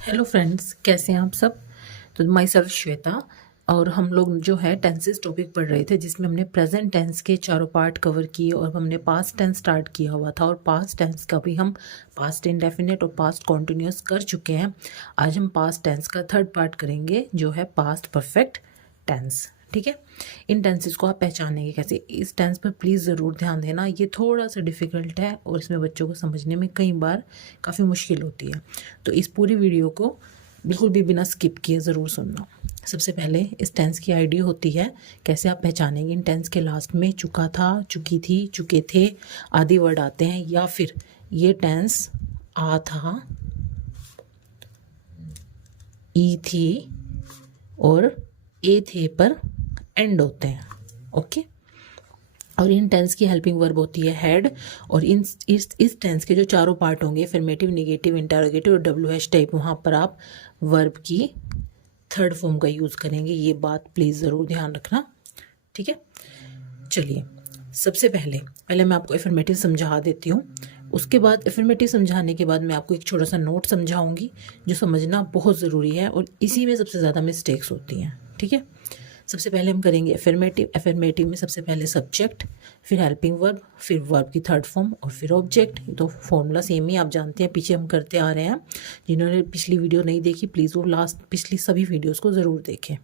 Hello friends, कैसे हैं आप सब। तो माई सेल्फ श्वेता। और हम लोग जो है टेंसेस टॉपिक पढ़ रहे थे, जिसमें हमने प्रेजेंट टेंस के चारों पार्ट कवर किए और हमने पास्ट टेंस स्टार्ट किया हुआ था। और पास्ट टेंस का भी हम पास्ट इंडेफिनिट और पास्ट कॉन्टिन्यूस कर चुके हैं। आज हम पास्ट टेंस का थर्ड पार्ट करेंगे, जो है पास्ट परफेक्ट टेंस। ठीक है, इन टेंसेस को आप पहचानेंगे कैसे। इस टेंस पर प्लीज़ ज़रूर ध्यान देना, ये थोड़ा सा डिफ़िकल्ट है और इसमें बच्चों को समझने में कई बार काफ़ी मुश्किल होती है। तो इस पूरी वीडियो को बिल्कुल भी बिना स्किप किए ज़रूर सुनना। सबसे पहले इस टेंस की आइडिया होती है कैसे आप पहचानेंगे। इन टेंस के लास्ट में चुका था, चुकी थी, चुके थे आदि वर्ड आते हैं, या फिर ये टेंस आ था, ई थी और ए थे पर एंड होते हैं। ओके, और इन टेंस की हेल्पिंग वर्ब होती है हैड। और इस टेंस के जो चारों पार्ट होंगे, अफर्मेटिव, नेगेटिव, इंटरोगेटिव और WH टाइप, वहाँ पर आप वर्ब की थर्ड फॉर्म का यूज़ करेंगे। ये बात प्लीज़ ज़रूर ध्यान रखना। ठीक है, चलिए सबसे पहले मैं आपको अफर्मेटिव समझा देती हूँ। उसके बाद अफर्मेटिव समझाने के बाद मैं आपको एक छोटा सा नोट समझाऊंगी, जो समझना बहुत ज़रूरी है और इसी में सबसे ज़्यादा मिस्टेक्स होती हैं। ठीक है, सबसे पहले हम करेंगे अफर्मेटिव। अफर्मेटिव में सबसे पहले सब्जेक्ट, फिर हेल्पिंग वर्ब, फिर वर्ब की थर्ड फॉर्म और फिर ऑब्जेक्ट। तो फॉर्मूला सेम ही आप जानते हैं, पीछे हम करते आ रहे हैं। जिन्होंने पिछली वीडियो नहीं देखी, प्लीज़ वो पिछली सभी वीडियोस को ज़रूर देखें।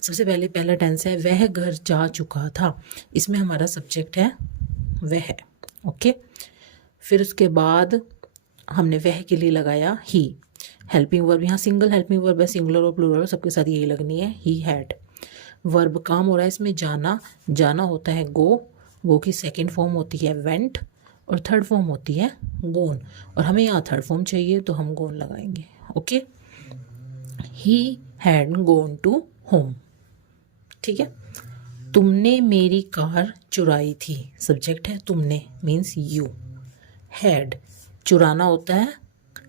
सबसे पहले पहला टेंस है वह घर जा चुका था। इसमें हमारा सब्जेक्ट है वह। ओके, फिर उसके बाद हमने वह के लिए लगाया ही। हेल्पिंग वर्ब, यहाँ सिंगल हेल्पिंग वर्ब है, सिंगुलर और प्लूरल सबके साथ यही लगनी है, ही हैड। वर्ब काम हो रहा है इसमें जाना, जाना होता है गो की सेकंड फॉर्म होती है वेंट और थर्ड फॉर्म होती है गोन। और हमें यहाँ थर्ड फॉर्म चाहिए तो हम गोन लगाएंगे। Okay, he had gone to home. ठीक है, तुमने मेरी कार चुराई थी। सब्जेक्ट है तुमने, मीन्स यू। हैड, चुराना होता है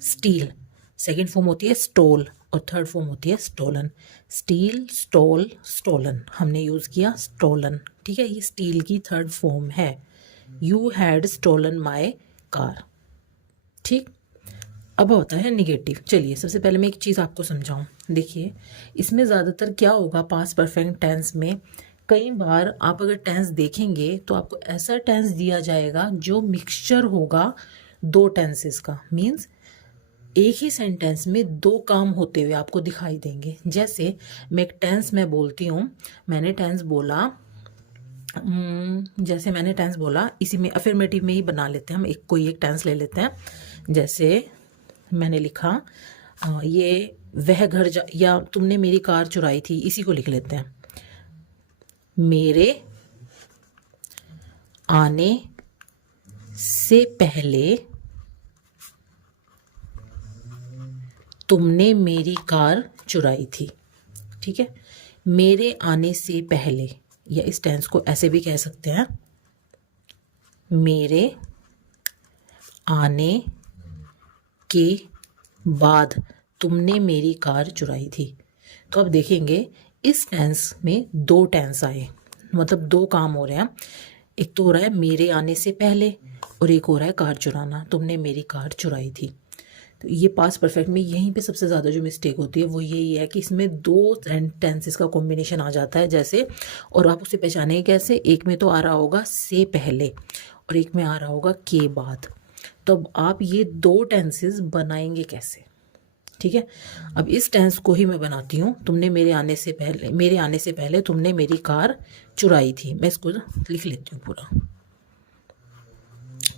स्टील, सेकंड फॉर्म होती है स्टोल और थर्ड फॉर्म होती है स्टोलन। स्टील, स्टोल, स्टोलन, हमने यूज़ किया स्टोलन। ठीक है, ये स्टील की थर्ड फॉर्म है। You had stolen my car. ठीक, अब होता है निगेटिव। चलिए सबसे पहले मैं एक चीज़ आपको समझाऊं। देखिए, इसमें ज़्यादातर क्या होगा पास्ट परफेक्ट टेंस में, कई बार आप अगर टेंस देखेंगे तो आपको ऐसा टेंस दिया जाएगा जो मिक्सचर होगा दो टेंसेस का। मीन्स एक ही सेंटेंस में दो काम होते हुए आपको दिखाई देंगे। जैसे मैं एक टेंस में बोलती हूँ, मैंने टेंस बोला, जैसे मैंने टेंस बोला, इसी में अफर्मेटिव में ही बना लेते हैं हम, कोई एक टेंस ले लेते हैं। जैसे मैंने लिखा ये वह घर जा, या तुमने मेरी कार चुराई थी, इसी को लिख लेते हैं। मेरे आने से पहले तुमने मेरी कार चुराई थी। ठीक है, मेरे आने से पहले, या इस टेंस को ऐसे भी कह सकते हैं, मेरे आने के बाद तुमने मेरी कार चुराई थी। तो अब देखेंगे इस टेंस में दो टेंस आए, मतलब दो काम हो रहे हैं। एक तो हो रहा है मेरे आने से पहले और एक हो रहा है कार चुराना, तुमने मेरी कार चुराई थी। तो ये पास्ट परफेक्ट में यहीं पे सबसे ज़्यादा जो मिस्टेक होती है वो यही है कि इसमें दो टेंसेस का कॉम्बिनेशन आ जाता है। जैसे, और आप उसे पहचानेंगे कैसे, एक में तो आ रहा होगा से पहले और एक में आ रहा होगा के बाद। तो अब आप ये दो टेंसेस बनाएंगे कैसे। ठीक है, अब इस टेंस को ही मैं बनाती हूँ। तुमने मेरे आने से पहले तुमने मेरी कार चुराई थी। मैं इसको लिख लेती हूँ पूरा।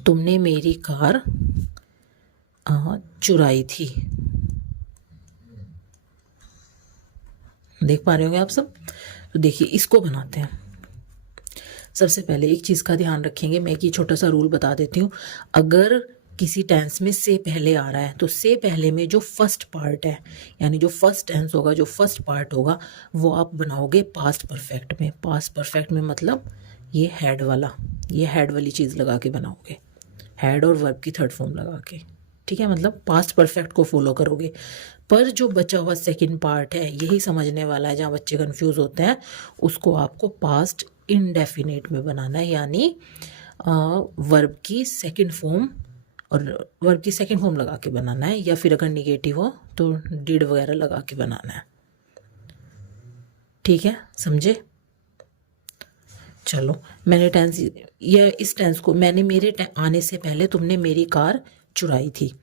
तुमने मेरी कार चुराई थी। देख पा रहे होंगे आप सब। तो देखिए इसको बनाते हैं। सबसे पहले एक चीज़ का ध्यान रखेंगे, मैं एक ये छोटा सा रूल बता देती हूँ। अगर किसी टेंस में से पहले आ रहा है तो से पहले में जो फर्स्ट पार्ट है, यानी जो फर्स्ट टेंस होगा, जो फर्स्ट पार्ट होगा, वो आप बनाओगे पास्ट परफेक्ट में। पास्ट परफेक्ट में मतलब ये हैड वाला, ये हैड वाली चीज़ लगा के बनाओगे, हैड और वर्ब की थर्ड फॉर्म लगा के। ठीक है, मतलब पास्ट परफेक्ट को फॉलो करोगे। पर जो बचा हुआ सेकंड पार्ट है, यही समझने वाला है, जहाँ बच्चे कंफ्यूज होते हैं, उसको आपको पास्ट इंडेफिनिट में बनाना है, यानी वर्ब की सेकंड फॉर्म और वर्ब की सेकंड फॉर्म लगा के बनाना है, या फिर अगर निगेटिव हो तो डिड वगैरह लगा के बनाना है। ठीक है, समझे? चलो, मैंने टेंस, या इस टेंस को मैंने मेरे आने से पहले तुमने मेरी कार चुराई थी।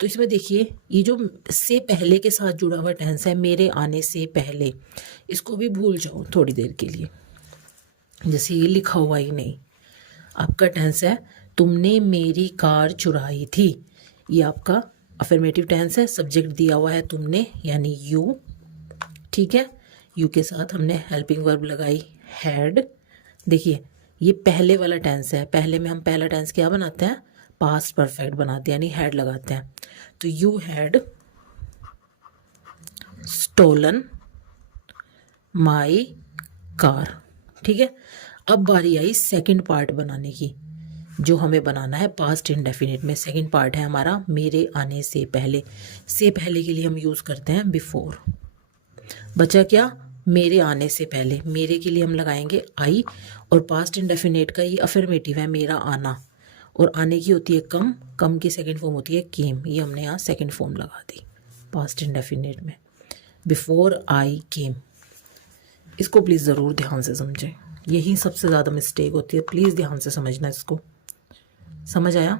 तो इसमें देखिए, ये जो से पहले के साथ जुड़ा हुआ टेंस है, मेरे आने से पहले, इसको भी भूल जाओ थोड़ी देर के लिए, जैसे ये लिखा हुआ ही नहीं। आपका टेंस है तुमने मेरी कार चुराई थी, ये आपका अफर्मेटिव टेंस है। सब्जेक्ट दिया हुआ है तुमने यानी यू। ठीक है, यू के साथ हमने हेल्पिंग वर्ब लगाई हैड। देखिए, ये पहले वाला टेंस है। पहले में हम पहला टेंस क्या बनाते हैं? पास्ट परफेक्ट बनाते हैं, यानी हैड लगाते हैं। तो you had stolen my car. ठीक है, अब बारी आई सेकंड पार्ट बनाने की, जो हमें बनाना है पास्ट इंडेफिनिट में। सेकंड पार्ट है हमारा मेरे आने से पहले। से पहले के लिए हम यूज़ करते हैं बिफोर। बचा क्या? मेरे आने से पहले। मेरे के लिए हम लगाएंगे आई, और पास्ट इंडेफिनिट का ये अफर्मेटिव है मेरा आना, और आने की होती है कम, कम की सेकंड फॉर्म होती है केम। ये हमने यहाँ सेकंड फॉर्म लगा दी पास्ट इंडेफिनिट में, बिफोर आई केम। इसको प्लीज़ ज़रूर ध्यान से समझें, यही सबसे ज़्यादा मिस्टेक होती है। प्लीज़ ध्यान से समझना इसको। समझ आया?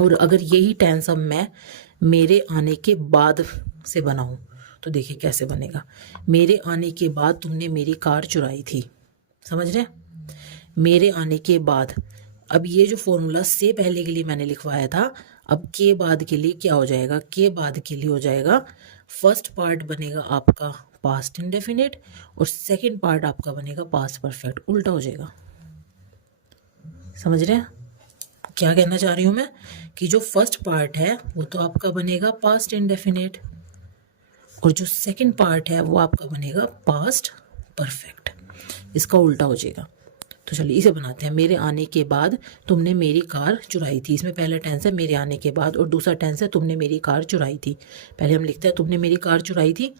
और अगर यही टेंस अब मैं मेरे आने के बाद से बनाऊं तो देखिए कैसे बनेगा। मेरे आने के बाद तुमने मेरी कार चुराई थी। समझ रहे? मेरे आने के बाद। अब ये जो फॉर्मूला से पहले के लिए मैंने लिखवाया था, अब के बाद के लिए क्या हो जाएगा? के बाद के लिए हो जाएगा, फर्स्ट पार्ट बनेगा आपका पास्ट इंडेफिनिट और सेकंड पार्ट आपका बनेगा पास्ट परफेक्ट। उल्टा हो जाएगा। समझ रहे हैं क्या कहना चाह रही हूँ मैं? कि जो फर्स्ट पार्ट है वो तो आपका बनेगा पास्ट इंडेफिनिट, और जो सेकंड पार्ट है वो आपका बनेगा पास्ट परफेक्ट। इसका उल्टा हो जाएगा। तो चलिए इसे बनाते हैं। मेरे आने के बाद तुमने मेरी कार चुराई थी। इसमें पहला टेंस है मेरे आने के बाद, और दूसरा टेंस है तुमने मेरी कार चुराई थी। पहले हम लिखते हैं तुमने मेरी कार चुराई थी।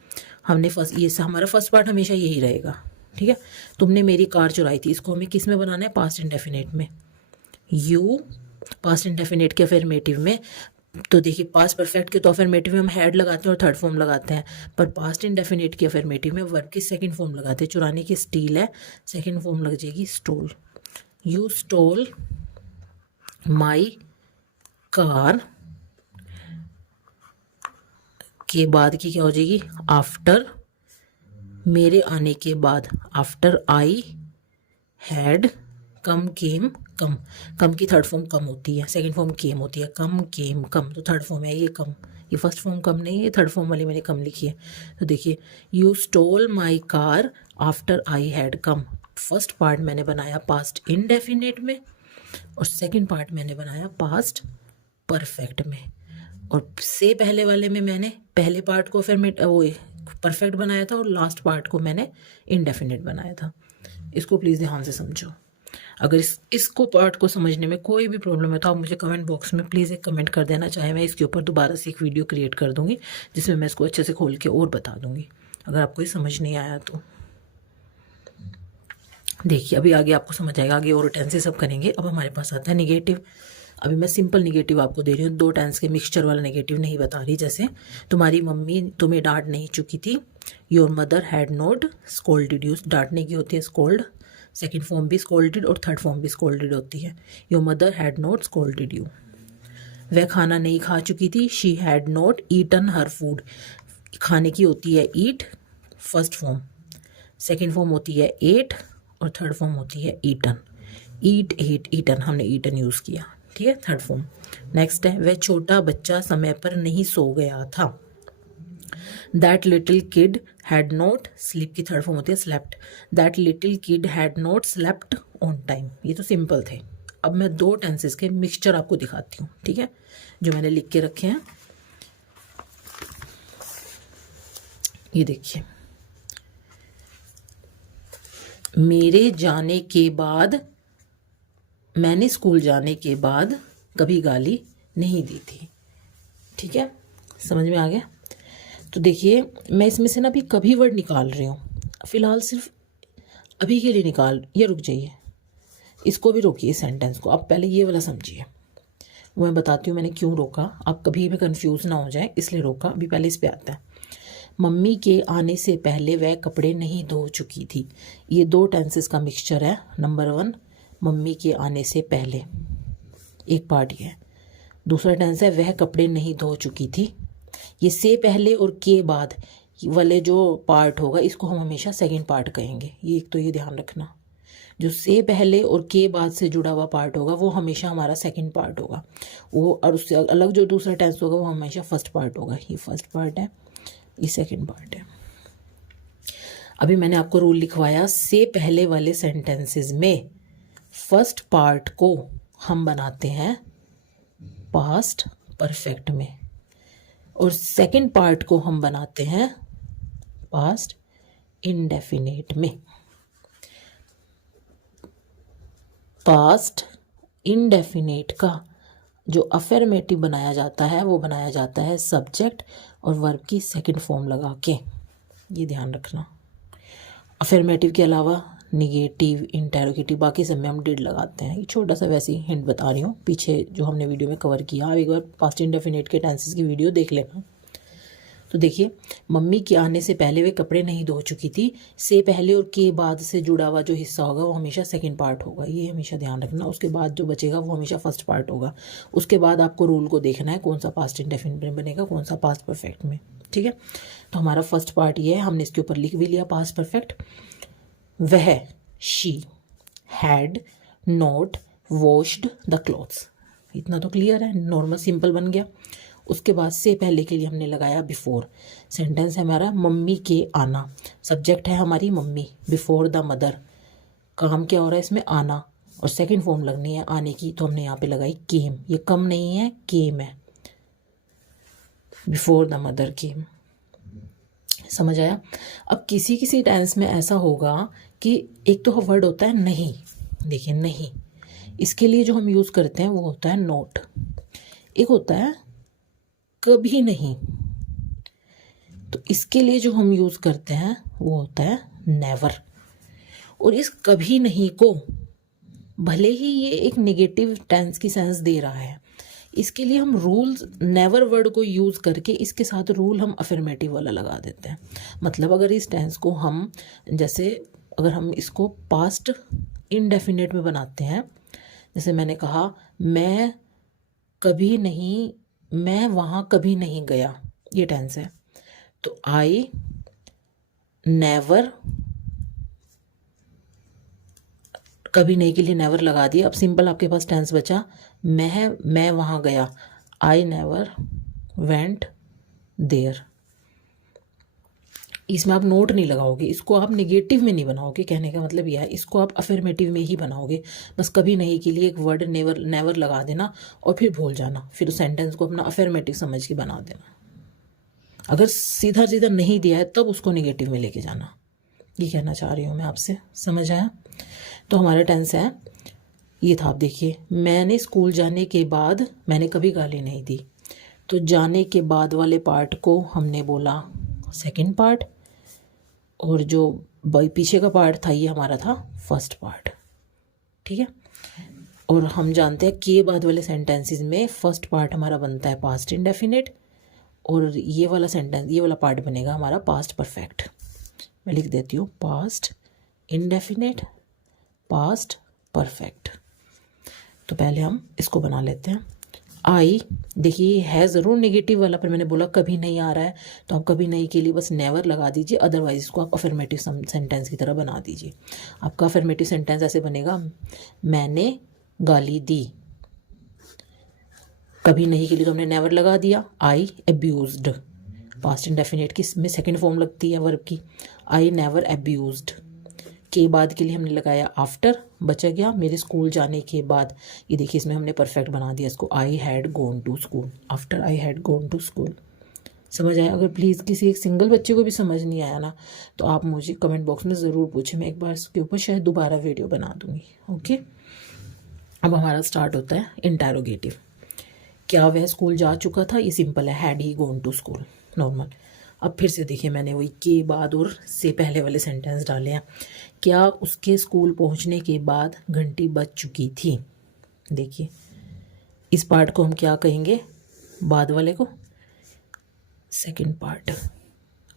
हमने फर्स्ट, ये हमारा फर्स्ट पार्ट हमेशा यही रहेगा। ठीक है, तुमने मेरी कार चुराई थी। इसको हमें किस में बनाना है? पास्ट इंडेफिनिट में। यू पास्ट इंडेफिनिट के अफर्मेटिव में। तो देखिए, पास्ट परफेक्ट के तो अफर्मेटिव में हम हैड लगाते हैं और थर्ड फॉर्म लगाते हैं, पर पास्ट इंडेफिनिट के अफर्मेटिव में वर्ब की सेकंड फॉर्म लगाते हैं। चुराने की स्टील है, सेकंड फॉर्म लग जाएगी stole. You stole my car के बाद की क्या हो जाएगी? आफ्टर। मेरे आने के बाद, आफ्टर आई हैड कम केम कम। कम की थर्ड फॉर्म कम होती है, सेकंड फॉर्म केम होती है। कम केम कम, तो थर्ड फॉर्म है ये कम। ये फर्स्ट फॉर्म कम नहीं है, ये थर्ड फॉर्म वाली मैंने कम लिखी है। तो देखिए, you stole my car after I had come. First part मैंने बनाया पास्ट इंडेफिनिट में, और सेकंड पार्ट मैंने बनाया पास्ट परफेक्ट में। और से पहले वाले में मैंने पहले पार्ट को वो परफेक्ट बनाया था, और लास्ट पार्ट को मैंने इंडेफिनिट बनाया था। इसको प्लीज़ ध्यान से समझो। अगर इसको पार्ट को समझने में कोई भी प्रॉब्लम है तो आप मुझे कमेंट बॉक्स में प्लीज़ एक कमेंट कर देना। चाहे मैं इसके ऊपर दोबारा से एक वीडियो क्रिएट कर दूंगी जिसमें मैं इसको अच्छे से खोल के और बता दूंगी, अगर आपको ये समझ नहीं आया तो। देखिए, अभी आगे आपको समझ आएगा। आगे और टेंसेस सब करेंगे। अब हमारे पास आता है निगेटिव। अभी मैं सिंपल निगेटिव आपको दे रही हूँ, दो टेंस के मिक्सचर वाला निगेटिव नहीं बता रही। जैसे तुम्हारी मम्मी तुम्हें डांट नहीं चुकी थी। Your mother had not scolded you. डांटने की होती है स्कोल्ड, सेकंड फॉर्म भी स्कोल्डेड और थर्ड फॉर्म भी स्कोल्डेड होती है। Your mother had not scolded you. वह खाना नहीं खा चुकी थी। She had not eaten her food. खाने की होती है eat, first form. Second form होती है एट, और थर्ड फॉर्म होती है ईटन। ईट एट ईटन, हमने ईटन यूज़ किया। ठीक है, थर्ड फॉर्म। नेक्स्ट है, वह छोटा बच्चा समय पर नहीं सो गया था। That little kid had not sleep की थर्ड फॉर्म होती है slept. That little kid had not slept on time. ये तो सिंपल थे। अब मैं दो टेंसेस के मिक्सचर आपको दिखाती हूँ, ठीक है, जो मैंने लिख के रखे हैं। ये देखिए, मेरे जाने के बाद, मैंने स्कूल जाने के बाद कभी गाली नहीं दी थी। ठीक है, समझ में आ गया? तो देखिए, मैं इसमें से ना अभी कभी वर्ड निकाल रही हूँ, फिलहाल सिर्फ अभी के लिए निकाल। ये रुक जाइए, इसको भी रोकिए सेंटेंस को। आप पहले ये वाला समझिए। वो मैं बताती हूँ मैंने क्यों रोका, आप कभी भी कंफ्यूज ना हो जाए इसलिए रोका। अभी पहले इस पे आता है, मम्मी के आने से पहले वह कपड़े नहीं धो चुकी थी। ये दो टेंसेस का मिक्सचर है। नंबर 1 मम्मी के आने से पहले, एक पार्ट ये है। दूसरा टेंस है वह कपड़े नहीं धो चुकी थी। ये से पहले और के बाद वाले जो पार्ट होगा इसको हम हमेशा सेकंड पार्ट कहेंगे। ये एक तो ये ध्यान रखना, जो से पहले और के बाद से जुड़ा हुआ पार्ट होगा वो हमेशा हमारा सेकंड पार्ट होगा, वो और उससे अलग जो दूसरा टेंस होगा वो हमेशा फर्स्ट पार्ट होगा। ये फर्स्ट पार्ट है, ये सेकंड पार्ट है। अभी मैंने आपको रूल लिखवाया, से पहले वाले सेंटेंसेस में फर्स्ट पार्ट को हम बनाते हैं पास्ट परफेक्ट में और सेकंड पार्ट को हम बनाते हैं पास्ट इंडेफिनिट में। पास्ट इंडेफिनिट का जो अफर्मेटिव बनाया जाता है वो बनाया जाता है सब्जेक्ट और वर्ब की सेकंड फॉर्म लगा के, ये ध्यान रखना। अफर्मेटिव के अलावा निगेटिव, इंटेरोगेटिव, बाकी सब में हम डिड लगाते हैं। ये छोटा सा वैसे ही हिंट बता रही हूँ, पीछे जो हमने वीडियो में कवर किया, आप एक बार पास्ट इंडेफिनिट के टेंसेस की वीडियो देख लेना। तो देखिए, मम्मी के आने से पहले वे कपड़े नहीं धो चुकी थी। से पहले और के बाद से जुड़ा हुआ जो हिस्सा होगा वो हमेशा सेकंड पार्ट होगा, ये हमेशा ध्यान रखना। उसके बाद जो बचेगा वो हमेशा फर्स्ट पार्ट होगा। उसके बाद आपको रूल को देखना है कौन सा पास्ट इंडेफिनिट में बनेगा, कौन सा पास्ट परफेक्ट में। ठीक है, तो हमारा फर्स्ट पार्ट ये है, हमने इसके ऊपर लिख भी लिया पास्ट परफेक्ट। वह, she had not washed the clothes, इतना तो क्लियर है, नॉर्मल सिंपल बन गया। उसके बाद से पहले के लिए हमने लगाया बिफोर। सेंटेंस है हमारा मम्मी के आना, सब्जेक्ट है हमारी मम्मी, बिफोर द मदर, काम क्या हो रहा है इसमें, आना, और सेकंड फॉर्म लगनी है आने की, तो हमने यहाँ पे लगाई केम। ये कम नहीं है, केम है, बिफोर द मदर केम। समझ आया। अब किसी किसी टेंस में ऐसा होगा कि एक तो वर्ड होता है नहीं, देखिए नहीं, इसके लिए जो हम यूज़ करते हैं वो होता है नॉट। एक होता है कभी नहीं, तो इसके लिए जो हम यूज़ करते हैं वो होता है नेवर। और इस कभी नहीं को भले ही ये एक नेगेटिव टेंस की सेंस दे रहा है, इसके लिए हम रूल्स नेवर वर्ड को यूज़ करके इसके साथ रूल हम अफर्मेटिव वाला लगा देते हैं। मतलब अगर इस टेंस को हम जैसे अगर हम इसको पास्ट इनडेफिनेट में बनाते हैं, जैसे मैंने कहा मैं कभी नहीं, मैं वहाँ कभी नहीं गया, ये टेंस है, तो आई नेवर, कभी नहीं के लिए नेवर लगा दिया। अब सिंपल आपके पास टेंस बचा, मैं वहाँ गया, आई नेवर वेंट देयर। इसमें आप नोट नहीं लगाओगे, इसको आप नेगेटिव में नहीं बनाओगे, कहने का मतलब यह है, इसको आप अफर्मेटिव में ही बनाओगे। बस कभी नहीं के लिए एक वर्ड नेवर लगा देना और फिर भूल जाना, फिर उस सेंटेंस को अपना अफर्मेटिव समझ के बना देना। अगर सीधा सीधा नहीं दिया है तब उसको नेगेटिव में लेके जाना, ये कहना चाह रही हूँ मैं आपसे। समझ आया। तो हमारा टेंस है ये था, आप देखिए, मैंने स्कूल जाने के बाद मैंने कभी गाली नहीं दी, तो जाने के बाद वाले पार्ट को हमने बोला सेकंड पार्ट, और जो पीछे का पार्ट था ये हमारा था फर्स्ट पार्ट। ठीक है, और हम जानते हैं के बाद वाले सेंटेंसेस में फर्स्ट पार्ट हमारा बनता है पास्ट इंडेफिनिट, और ये वाला सेंटेंस, ये वाला पार्ट बनेगा हमारा पास्ट परफेक्ट। मैं लिख देती हूँ पास्ट इंडेफिनिट, पास्ट परफेक्ट। तो पहले हम इसको बना लेते हैं। आई, देखिए है ज़रूर नेगेटिव वाला, पर मैंने बोला कभी नहीं आ रहा है, तो आप कभी नहीं के लिए बस नेवर लगा दीजिए, अदरवाइज इसको आप अफर्मेटिव सेंटेंस की तरह बना दीजिए। आपका अफर्मेटिव सेंटेंस ऐसे बनेगा, मैंने गाली दी, कभी नहीं के लिए तो हमने नेवर लगा दिया। आई एब्यूज्ड, पास्ट इंडेफिनिट की में सेकंड फॉर्म लगती है वर्ब की, आई नेवर एब्यूज्ड। के बाद के लिए हमने लगाया आफ्टर, बचा गया मेरे स्कूल जाने के बाद। ये देखिए इसमें हमने परफेक्ट बना दिया इसको, I had gone to school, after I had gone to school. समझ आया। अगर प्लीज़ किसी एक सिंगल बच्चे को भी समझ नहीं आया ना, तो आप मुझे कमेंट बॉक्स में ज़रूर पूछें, मैं एक बार इसके ऊपर शायद दोबारा वीडियो बना दूँगी। ओके, अब हमारा स्टार्ट होता है इंटेरोगेटिव। क्या वह स्कूल जा चुका था, ये सिंपल है, had he gone to school, normal. अब फिर से देखिए मैंने वही के बाद और से पहले वाले सेंटेंस डाले हैं। क्या उसके स्कूल पहुंचने के बाद घंटी बज चुकी थी, देखिए इस पार्ट को हम क्या कहेंगे, बाद वाले को सेकंड पार्ट,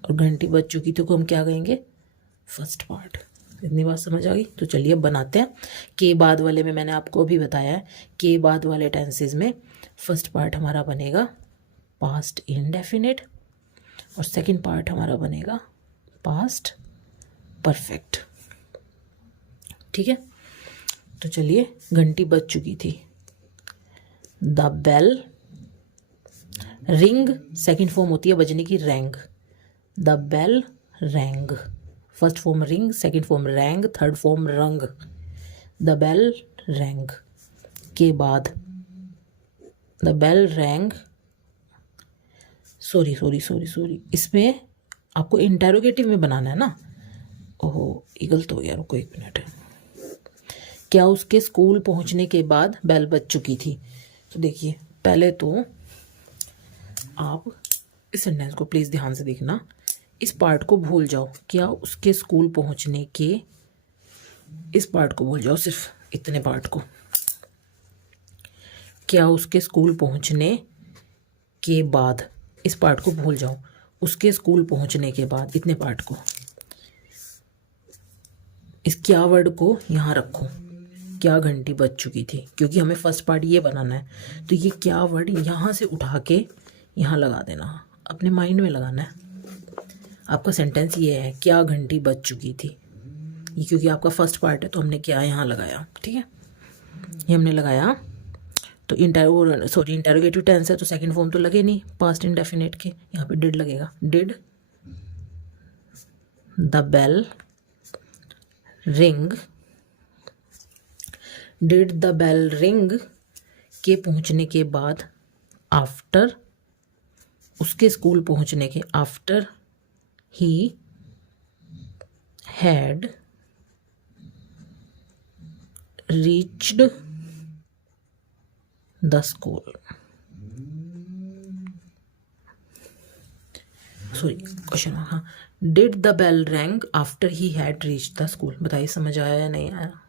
और घंटी बज चुकी थी को हम क्या कहेंगे, फर्स्ट पार्ट। इतनी बात समझ आ गई। तो चलिए अब बनाते हैं। के बाद वाले में मैंने आपको अभी बताया है, के बाद वाले टेंसेज में फर्स्ट पार्ट हमारा बनेगा पास्ट इंडेफिनिट और सेकंड पार्ट हमारा बनेगा पास्ट परफेक्ट। ठीक है, तो चलिए, घंटी बज चुकी थी, the bell ring, second form होती है बजने की rang, the bell rang, first form ring, second form rang, third form rung, the bell rang के बाद, द बेल रैंग, सॉरी इसमें आपको इंटेरोगेटिव में बनाना है ना, ओहो ये गलत हो गया, रुको 1 मिनट। क्या उसके स्कूल पहुंचने के बाद बेल बज चुकी थी। तो देखिए, पहले तो आप इस सेंटेंस को प्लीज़ ध्यान से देखना, इस पार्ट को भूल जाओ, क्या उसके स्कूल पहुंचने के, इस पार्ट को भूल जाओ, सिर्फ इतने पार्ट को, क्या उसके स्कूल पहुंचने के बाद, इस पार्ट को भूल जाओ, उसके स्कूल पहुंचने के बाद, इतने पार्ट को, इस क्या वर्ड को यहाँ रखो, क्या घंटी बज चुकी थी, क्योंकि हमें फर्स्ट पार्ट ये बनाना है। तो ये क्या वर्ड यहाँ से उठा के यहाँ लगा देना, अपने माइंड में लगाना है। आपका सेंटेंस ये है, क्या घंटी बज चुकी थी, ये क्योंकि आपका फर्स्ट पार्ट है तो हमने क्या यहाँ लगाया। ठीक है, ये हमने लगाया। तो इंटेरोगेटिव टेंस है तो सेकंड फॉर्म तो लगे नहीं पास्ट इंडेफिनिट के, यहाँ पे डिड लगेगा, did the bell ring, did the bell ring के पहुंचने के बाद, आफ्टर उसके स्कूल पहुंचने के, after he had reached the school, sorry question, हाँ, did the bell rang after he had reached the school. बताइए समझ आया या नहीं आया।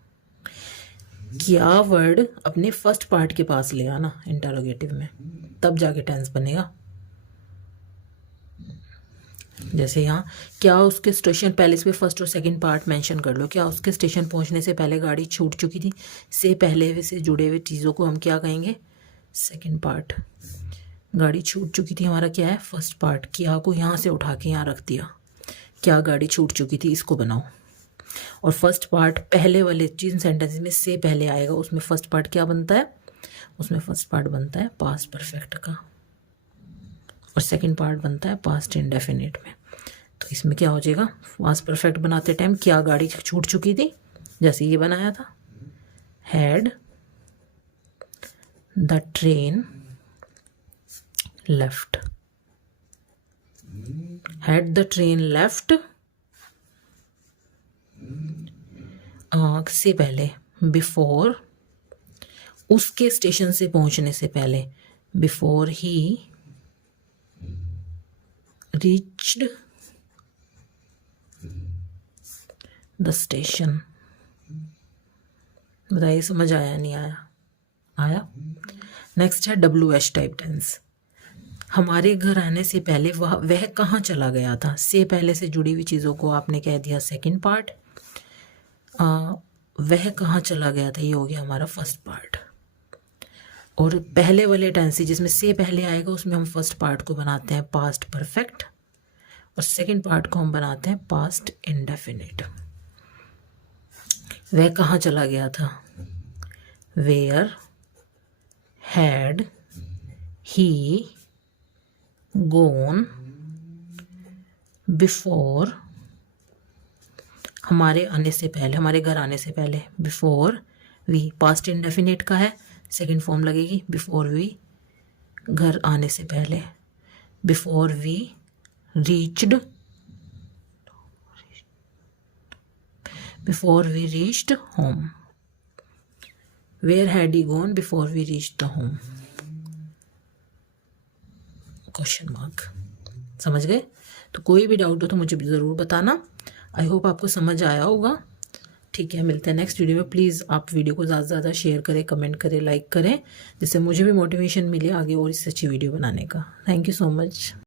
क्या वर्ड अपने फर्स्ट पार्ट के पास ले आना इंटरोगेटिव में, तब जाके टेंस बनेगा। जैसे यहाँ, क्या उसके स्टेशन, पहले इसमें फर्स्ट और सेकंड पार्ट मेंशन कर लो, क्या उसके स्टेशन पहुँचने से पहले गाड़ी छूट चुकी थी, से पहले से जुड़े हुए चीज़ों को हम क्या कहेंगे, सेकंड पार्ट। गाड़ी छूट चुकी थी हमारा क्या है, फर्स्ट पार्ट। क्या को यहाँ से उठा के यहाँ रख दिया, क्या गाड़ी छूट चुकी थी, इसको बनाओ। और फर्स्ट पार्ट पहले वाले जिन सेंटेंस में से पहले आएगा उसमें फर्स्ट पार्ट क्या बनता है, उसमें फर्स्ट पार्ट बनता है पास्ट परफेक्ट का, और सेकंड पार्ट बनता है पास्ट इंडेफिनिट में। तो इसमें क्या हो जाएगा, पास्ट परफेक्ट बनाते टाइम क्या गाड़ी छूट चुकी थी, जैसे ये बनाया था, had the train left, had the train left से पहले, बिफोर उसके स्टेशन से पहुंचने से पहले, before he reached the station. बताइए समझ आया नहीं आया, आया। नेक्स्ट है WH टाइप टेंस। हमारे घर आने से पहले वह कहाँ चला गया था, से पहले से जुड़ी हुई चीज़ों को आपने कह दिया सेकंड पार्ट, वह कहाँ चला गया था ये हो गया हमारा फर्स्ट पार्ट। और पहले वाले टेंस जिसमें से पहले आएगा उसमें हम फर्स्ट पार्ट को बनाते हैं पास्ट परफेक्ट और सेकंड पार्ट को हम बनाते हैं पास्ट इंडेफिनिट। वह कहाँ चला गया था, where had he gone before, हमारे आने से पहले, हमारे घर आने से पहले, बिफोर वी, पास्ट इंडेफिनिट का है, सेकंड फॉर्म लगेगी बिफोर वी, घर आने से पहले, before we reached, before we reached home, where had he gone before we reached the home, question mark. समझ गए। तो कोई भी डाउट हो तो मुझे ज़रूर बताना। आई होप आपको समझ आया होगा। ठीक है, मिलते हैं नेक्स्ट वीडियो में। प्लीज़ आप वीडियो को ज़्यादा से ज़्यादा शेयर करें, कमेंट करें, लाइक करें, जिससे मुझे भी मोटिवेशन मिले आगे और इससे अच्छी वीडियो बनाने का। Thank you so much.